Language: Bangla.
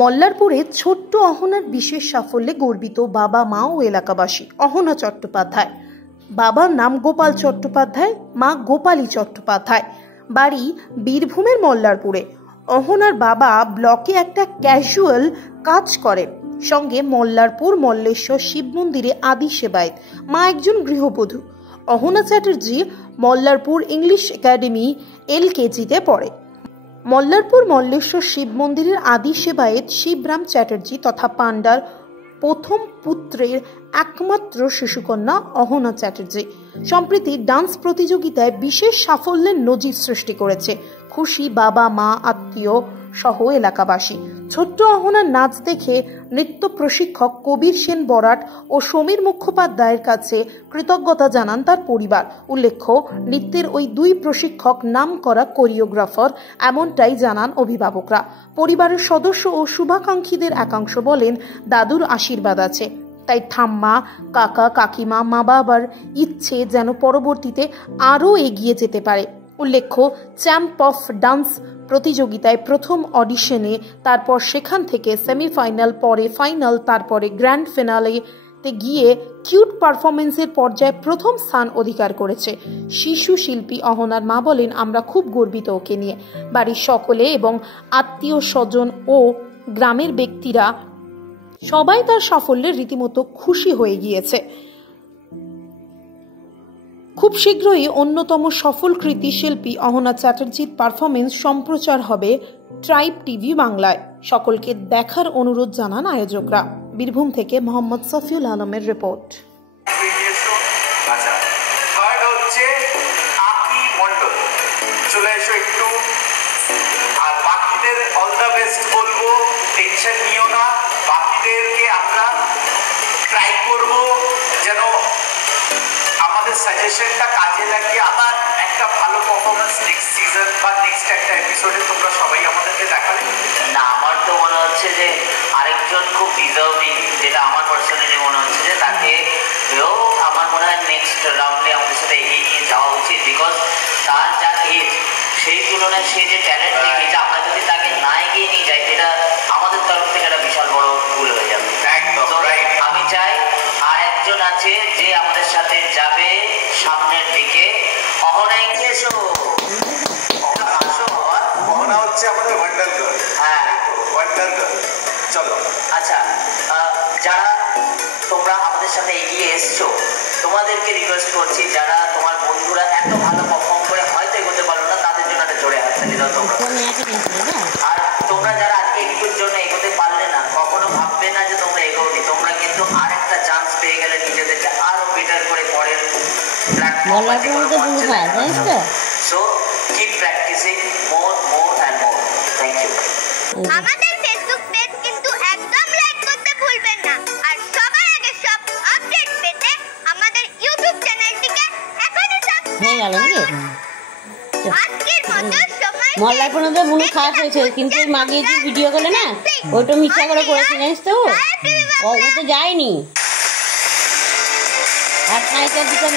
মল্লারপুরে ছোট্ট অহনার বিশেষ সাফল্যে গর্বিত বাবা মা ও এলাকাবাসী। অহনা চট্টোপাধ্যায়, বাবার নাম গোপাল চট্টোপাধ্যায়, মা গোপালী চট্টোপাধ্যায়, বাড়ি বীরভূমের মল্লারপুরে। অহনার বাবা ব্লকে একটা ক্যাজুয়াল কাজ করেন, সঙ্গে মল্লারপুর মল্লেশ্বর শিব মন্দিরে আদি সেবায়েত, মা একজন গৃহবধূ। অহনা চ্যাটার্জি মল্লারপুর ইংলিশ একাডেমি LKG-তে পড়ে। মল্লারপুর মল্লেশ্বর শিব মন্দিরের আদি সেবায়েত শিবরাম চ্যাটার্জি তথা পান্ডার প্রথম পুত্রের একমাত্র শিশুকন্যা অহনা চ্যাটার্জি সম্প্রতি ডান্স প্রতিযোগিতায় বিশেষ সাফল্যের নজির সৃষ্টি করেছে। খুশি বাবা মা, আত্মীয় সহ এলাকাবাসী। ছোট্ট অহনার নাচ দেখে নৃত্য প্রশিক্ষক কবির সেন বরাট ও সমীর মুখোপাধ্যায়ের কাছে কৃতজ্ঞতা জানান তার পরিবার। উল্লেখ্য, নৃত্যের ওই দুই প্রশিক্ষক নামকরা কোরিওগ্রাফার, এমনটাই জানান অভিভাবকরা। পরিবারের সদস্য ও শুভাকাঙ্ক্ষীদের একাংশ বলেন, দাদুর আশীর্বাদ আছে, তাই ঠাম্মা, কাকা, কাকিমা, মা বাবার ইচ্ছে যেন পরবর্তীতে আরও এগিয়ে যেতে পারে। উল্লেখ্য, চ্যাম্প অফ ডান্স প্রতিযোগিতায় প্রথম অডিশনে, তারপর সেখান থেকে সেমিফাইনাল, পরে ফাইনাল, তারপরে গ্র্যান্ড ফিনালেতে গিয়ে কিউট পারফরমেন্সের পর্যায়ে প্রথম স্থান অধিকার করেছে। শিশু শিল্পী অহনার মা বলেন, আমরা খুব গর্বিত ওকে নিয়ে। বাড়ির সকলে এবং আত্মীয় স্বজন ও গ্রামের ব্যক্তিরা সবাই তার সাফল্যে রীতিমতো খুশি হয়ে গিয়েছে। খুব শীঘ্রই অন্যতম সফল কৃতি শিল্পী অহনা চ্যাটার্জির পারফরমেন্স সম্প্রচার হবে ট্রাইব টিভি বাংলায়। সকলকে দেখার অনুরোধ জানান আয়োজকরা। বীরভূম থেকে মোহাম্মদ সফিউল আলমের রিপোর্ট। সাজেশনটা কাজে লাগিয়ে আবার একটা ভালো পারফরমেন্স নেক্সট সিজন বা নেক্সট একটা এপিসোডে তোমরা সবাই আমাদেরকে দেখাবে না? আমার তো মনে হচ্ছে যে আরেকজন খুব ডিজার্ভিং, যেটা আমার পার্সোনালি মনে হচ্ছে যে তাকে আমার মনে হয় নেক্সট রাউন্ডে আমাদের সাথে এগিয়ে নিয়ে যাওয়া উচিত। বিকজ তার যা এজ, সেই তুলনায় সে যে ট্যালেন্ট দেখিয়েছে, আমরা যদি তাকে না এগিয়ে নিয়ে যাই, এটা আমাদের তরফ থেকে একটা বিশাল বড় ভুল হয়ে যাবে। আমি চাই আর একজন আছে যে আমাদের সাথে যাবে সামনের দিকে। অহনা এসো, আসো বাবা। অহনা হচ্ছে আমাদের ওয়ান্ডার গার্ল। হ্যাঁ, ওয়ান্ডার গার্ল। চলো। আচ্ছা, যারা তোমরা আমাদের সাথে এগিয়ে এসছো, তোমাদেরকে রিকোয়েস্ট করছি, যারা তোমার বন্ধুরা এত ভালো পারফর্ম করে হয়তো এগোতে পারো না, তাদের জন্য একটা জোরে হাততালি দাও তোমরা। আর তোমরা যারা আজকে একটুর জন্য এগোতে পারলে না, কখনো ভাববে না যে তোমরা এগোনি। তোমরা কিন্তু আর একটা চান্স পেয়ে গেলে নিজেদেরকে আরো বেটার করে পরের so keep practising more and more. Thank you. আমাদের ফেসবুক পেজ কিন্তু একদম লাইক করতে ভুলবেন না, আর সবার আগে সব আপডেট পেতে আমাদের ইউটিউব চ্যানেলটিকে এখনই সাবস্ক্রাইব করুন। আজকের মতো সময় মল্লারপুরে বুনু খাস হয়েছে, কিন্তু মাগিয়ে যে ভিডিও করলে না, ওইটা মিথ্যা করে করেছে, জানিস তো? ও তো যায়নি। আর খাইতে দিতে